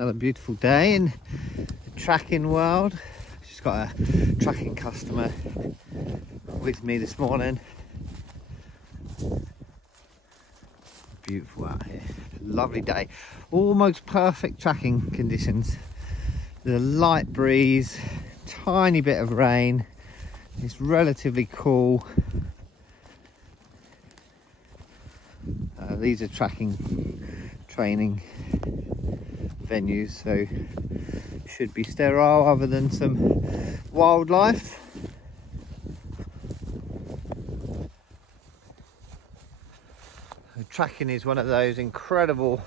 Another beautiful day in the tracking world. Just got a tracking customer with me this morning. Beautiful out here, lovely day, almost perfect tracking conditions. There's a light breeze, tiny bit of rain, it's relatively cool. These are training venues, so should be sterile other than some wildlife. Tracking is one of those incredible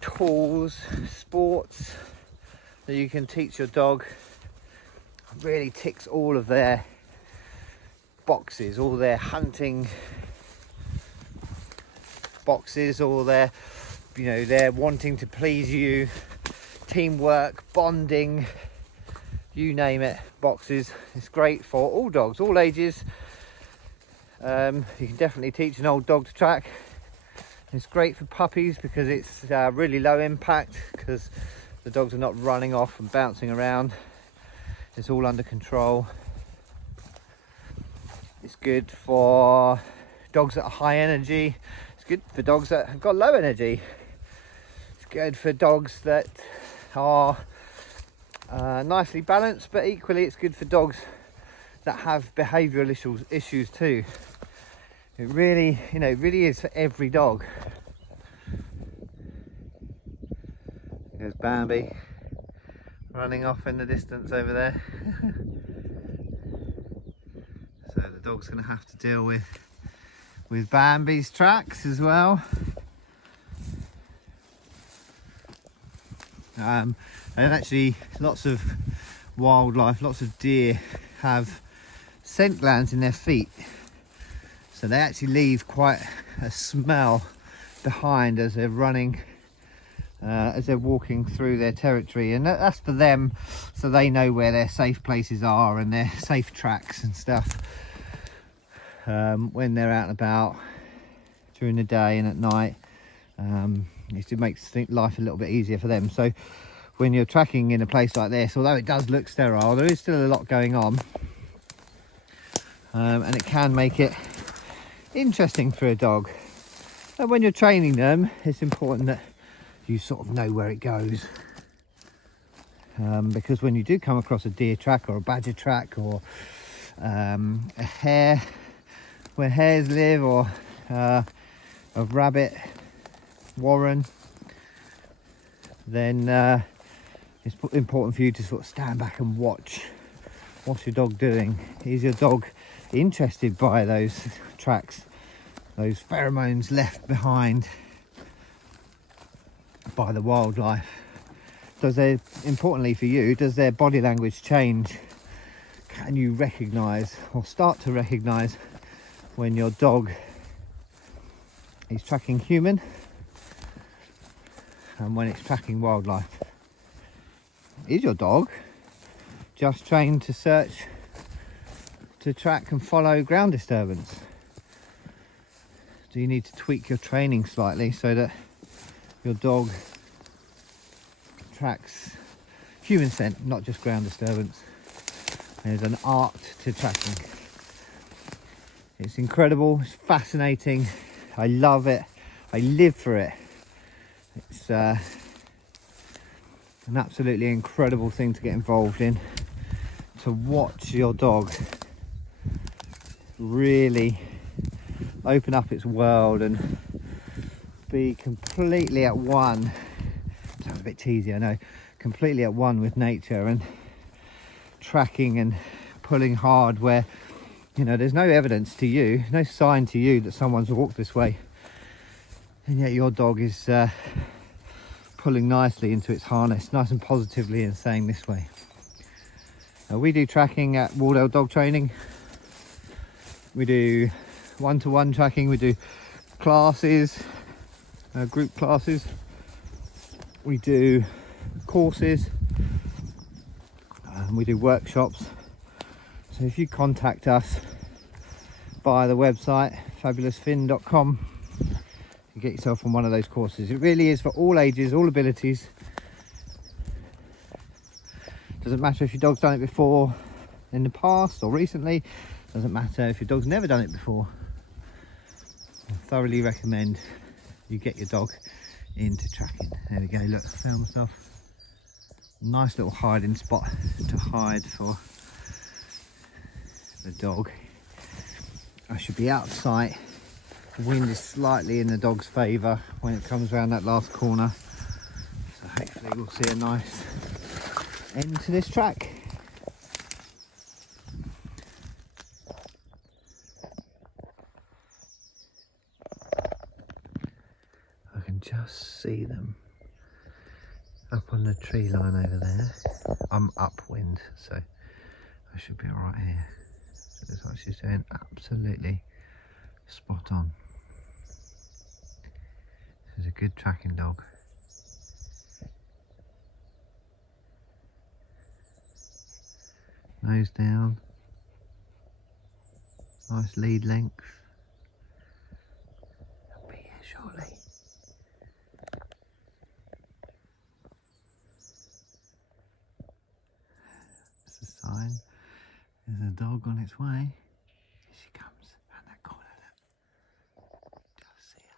tools, sports that you can teach your dog. It really ticks all of their boxes, all their hunting boxes, all their, they're wanting to please you, teamwork, bonding, you name it, boxes. It's great for all dogs, all ages. You can definitely teach an old dog to track. It's great for puppies because it's really low impact, because the dogs are not running off and bouncing around. It's all under control. It's good for dogs that are high energy. It's good for dogs that have got low energy. It's good for dogs that are nicely balanced, but equally it's good for dogs that have behavioural issues too. It really, really is for every dog. There's Bambi running off in the distance over there. So the dog's going to have to deal with Bambi's tracks as well. And actually lots of wildlife, lots of deer have scent glands in their feet, so they actually leave quite a smell behind as they're running, as they're walking through their territory, and that's for them so they know where their safe places are and their safe tracks and stuff when they're out and about during the day and at night. It makes life a little bit easier for them. So when you're tracking in a place like this, although it does look sterile, there is still a lot going on, and it can make it interesting for a dog. And when you're training them, it's important that you sort of know where it goes, because when you do come across a deer track or a badger track or a hare, where hares live, or a rabbit warren, then it's important for you to sort of stand back and watch. What's your dog doing? Is your dog interested by those tracks, those pheromones left behind by the wildlife? Importantly for you, does their body language change? Can you recognise or start to recognise when your dog is tracking human and when it's tracking wildlife? Is your dog just trained to search, to track and follow ground disturbance? Do you need to tweak your training slightly so that your dog tracks human scent, not just ground disturbance? There's an art to tracking. It's incredible, it's fascinating, I love it, I live for it. It's an absolutely incredible thing to get involved in, to watch your dog really open up its world and be completely at one. Sounds a bit cheesy, I know. Completely at one with nature and tracking and pulling hard where, there's no evidence to you, no sign to you that someone's walked this way, and yet your dog is pulling nicely into its harness, nice and positively, and saying this way. We do tracking at Wardell Dog Training. We do one-to-one tracking, we do classes, group classes, we do courses, we do workshops. So if you contact us via the website fabulousfin.com, you get yourself on one of those courses. It really is for all ages, all abilities. Doesn't matter if your dog's done it before in the past or recently. Doesn't matter if your dog's never done it before. I thoroughly recommend you get your dog into tracking. There we go, look, found myself a nice little hiding spot to hide for the dog. I should be out of sight. The wind is slightly in the dog's favour when it comes around that last corner, so hopefully we'll see a nice end to this track. I can just see them up on the tree line over there. I'm upwind, so I should be alright here. So it's like she's doing absolutely spot on. This is a good tracking dog. Nose down, nice lead length. I'll be here shortly. That's a sign. There's a dog on its way. Here she comes around that corner. Look. Just see her.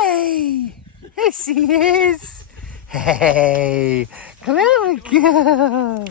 Hey, here she is. Hey, clever girl.